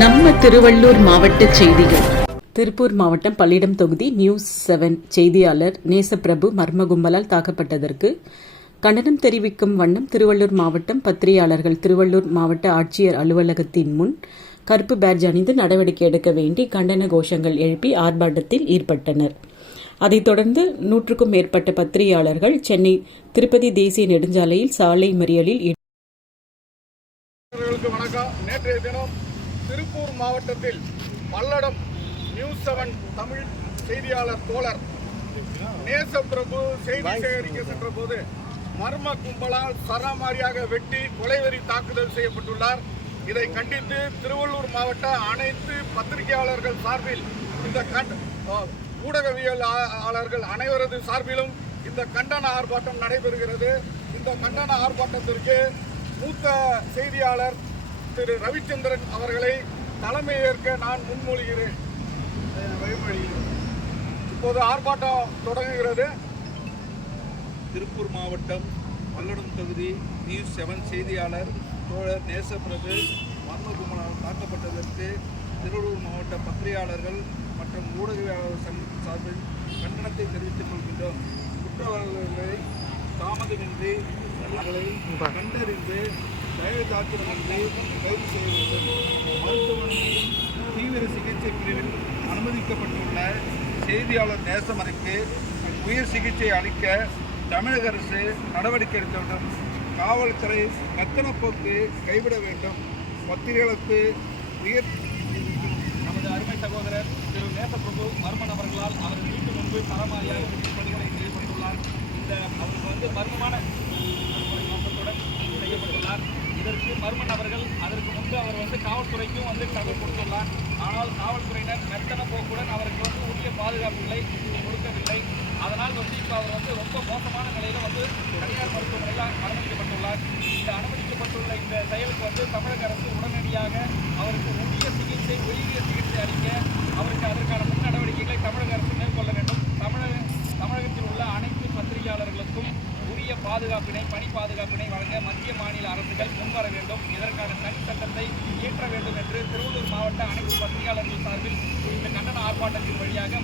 நம்ம திருவள்ளூர் மாவட்ட செய்திகள். திருப்பூர் மாவட்டம் பள்ளிடம் தொகுதி நியூஸ் 7 செய்தியாளர் நேசப்பிரபு மர்ம கும்பலால் தாக்கப்பட்டதற்கு கண்டனம் தெரிவிக்கும் வண்ணம் திருவள்ளூர் மாவட்டம் பத்திரிகையாளர்கள் திருவள்ளூர் மாவட்ட ஆட்சியர் அலுவலகத்தின் முன் கருப்பு பேட்ஜ் அணிந்து நடவடிக்கை எடுக்க வேண்டி கண்டன கோஷங்கள் எழுப்பி ஆர்ப்பாட்டத்தில் ஈடுபட்டனர். அதைத் தொடர்ந்து 100க்கும் மேற்பட்ட பத்திரிகையாளர்கள் சென்னை திருப்பதி தேசிய நெடுஞ்சாலையில் சாலை மறியலில் வணக்கம். நேற்றைய தினம் திருப்பூர் மாவட்டத்தில் பல்லடம் நியூஸ் 7 தமிழ் செய்தியாளர் தோழர் நேசப்பிரபு செய்தி சேகரிக்க சென்ற போது மர்ம கும்பலால் சராமாரியாக வெட்டி கொலைவெறி தாக்குதல் செய்யப்பட்டுள்ளார். இதை கண்டித்து திருவள்ளூர் மாவட்ட அனைத்து பத்திரிகையாளர்கள் சார்பில் ஊடகவியலாளர்கள் அனைவரது சார்பிலும் இந்த கண்டன ஆர்ப்பாட்டம் நடைபெறுகிறது. இந்த கண்டன ஆர்ப்பாட்டத்திற்கு மூத்த செய்தியாளர் திரு ரவிச்சந்திரன் அவர்களை தலைமையேற்க நான் முன்மொழிகிறேன். இப்போது ஆர்ப்பாட்டம் தொடங்குகிறது. திருப்பூர் மாவட்டம் பல்லடம் தொகுதி நியூஸ் 7 செய்தியாளர் தோழர் நேசப்பிரபு மர்ம கும்பலால் தாக்கப்பட்டதற்கு திருவள்ளூர் மாவட்ட பத்திரிகையாளர்கள் மற்றும் ஊடகவியலாளர் சங்கத்தின் சார்பில் கண்டனத்தை தெரிவித்துக் கொள்கின்றோம். குற்றவாளிகளை தாமதமின்றி கண்டறிந்து தயவுதாக்கிரமின்றி கைது செய்ய வேண்டும். மருத்துவமனையில் தீவிர சிகிச்சை பிரிவில் அனுமதிக்கப்பட்டுள்ள செய்தியாளர் நேசமருக்கு உயர் சிகிச்சை அளிக்க தமிழக அரசு நடவடிக்கை எடுக்க வேண்டும். காவல்துறை மெத்தனப்போக்கு கைவிட வேண்டும். பத்திரிகைகளுக்கு உயர் நமது அருமை சகோதரர் திரு நேசப்பிரபு மர்ம நபர்களால் அவர் வீட்டு முன்பு சரமாரியாக படுகொலை செய்யப்பட்டுள்ளார். அவருக்கு மர்மமான நோக்கத்துடன் செய்யப்பட்டுள்ளார். இதற்கு மர்ம நபர்கள் அதற்கு முன்பு அவர் காவல்துறைக்கும் தகவல் கொடுத்துள்ளார். ஆனால் காவல்துறையினர் மெத்தன போக்குடன் அவருக்கு உரிய பாதுகாப்புகளை கொடுக்கவில்லை. அதனால் இப்போ அவர் ரொம்ப மோசமான நிலையில் தனியார் மருத்துவமனையில் அனுமதிக்கப்பட்டுள்ளார். இந்த அனுமதிக்கப்பட்டுள்ள இந்த செயலுக்கு தமிழக அரசு உடனடியாக அவருக்கு உரிய சிகிச்சை உயரிய சிகிச்சை அளிக்க அவருக்கு அதற்கான முன் நடவடிக்கைகளை தமிழக அரசு மேற்கொள்ள வேண்டும். தமிழகத்தில் உள்ள அனைத்து பத்திரிகையாளர்களுக்கும் உரிய பாதுகாப்பினை பணி பாதுகாப்பினை வழங்க மத்திய மாநில அரசுகள் முன்வர வேண்டும். இதற்கான தனி சட்டத்தை இயற்ற வேண்டும் என்று திருவள்ளூர் மாவட்ட அனைத்து பத்திரிகையாளர்கள் சார்பில் இந்த கண்டன ஆர்ப்பாட்டத்தின் வழியாக